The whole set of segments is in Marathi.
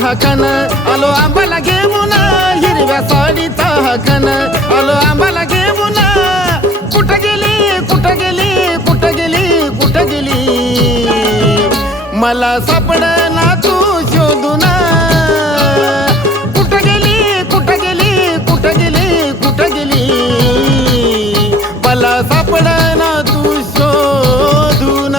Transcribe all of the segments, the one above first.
हकन आलो आंबाला घेऊन हिरव्या साडीचा हकन आलो आंबाला घेऊन कुठं गेली कुठं गेली कुठं गेली कुठं गेली मला सापडना तू शोधून कुठं गेली कुठं गेली कुठं गेली कुठं गेली मला सापडना तू शोधून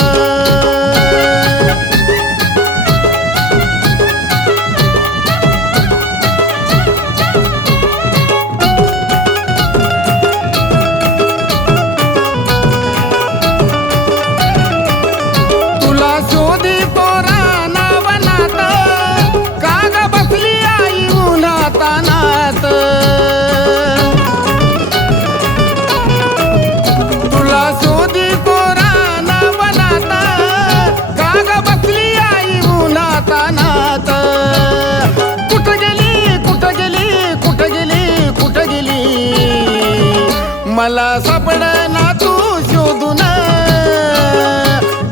मला सापडना तू शोधून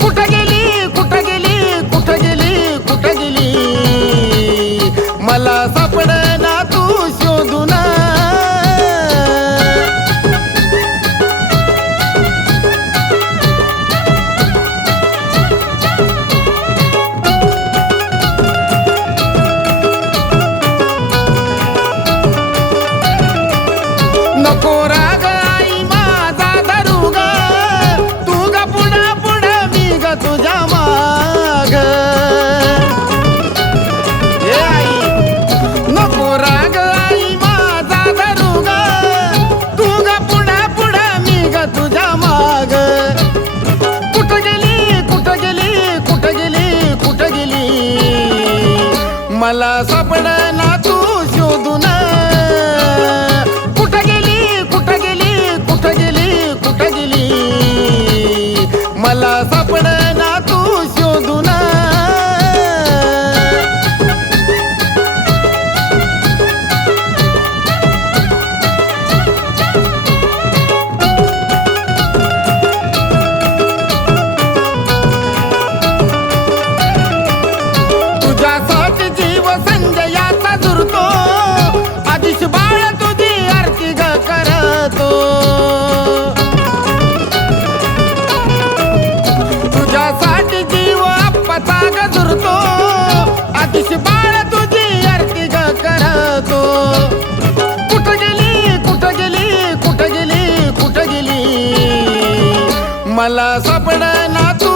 कुठं गेली कुठं गेली कुठं गेली कुठं गेली मला सापडना तू शोधून नको राग तुझ्या माग नको राग आई माझा धरू ग तू ग पुढे पुढे मी ग तुझ्या माग कुठं गेली कुठं गेली कुठं गेली कुठं गेली मला सापडना तू शोधून कुठं गेली कुठं गेली कुठं गेली कुठं गेली मला सापडना तू शोधून तुझ्यासाठी जीव संजयाचा झुरतो आदिश बाळ तुझी आरती ग करतो तुझ्यासाठी जीव आप्पाचा ग झुरतो आदिश बाळ तुझी आरती ग करतो कुठं गेली कुठं गेली कुठं गेली कुठं गेली मला सापडना तू